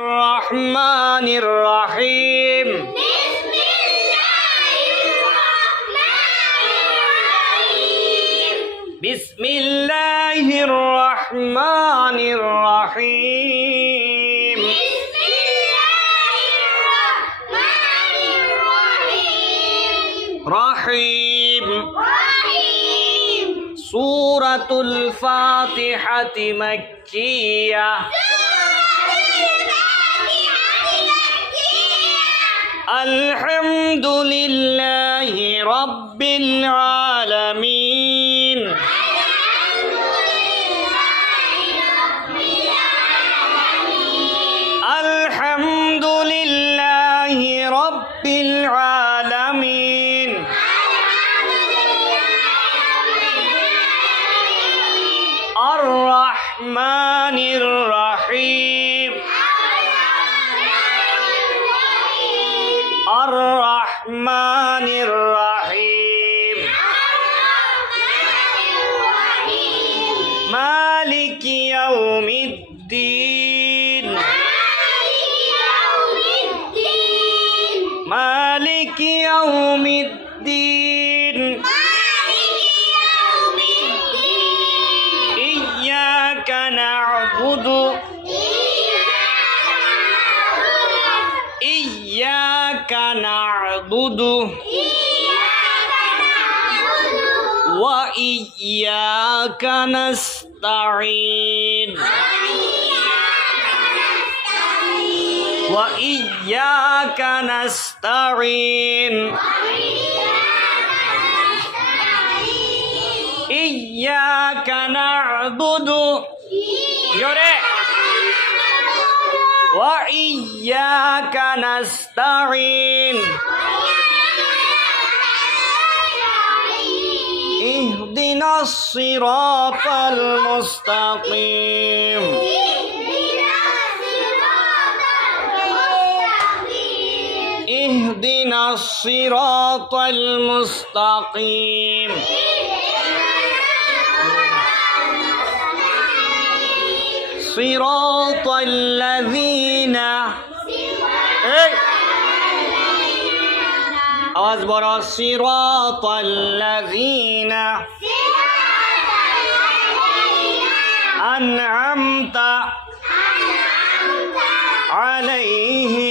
الرحمن الرحيم بسم الله الرحمن الرحيم بسم الله الرحمن الرحيم بسم الله الرحمن الرحيم رحيم رحيم سورة الفاتحة مكية الحمد لله رب العالمين الحمد لله رب العالمين الرحمن الرحيم الرحمن الرحيم مالك يوم الدين مالك يوم الدين إياك نعبد إياك نعبد وإياك نستعين وإياك نستعين إياك نعبد وإياك نستعين اهدنا الصراط المستقيم اهدنا الصراط المستقيم صراط الذين আওয়াজ বড় صراط الذين أنعمت عليهم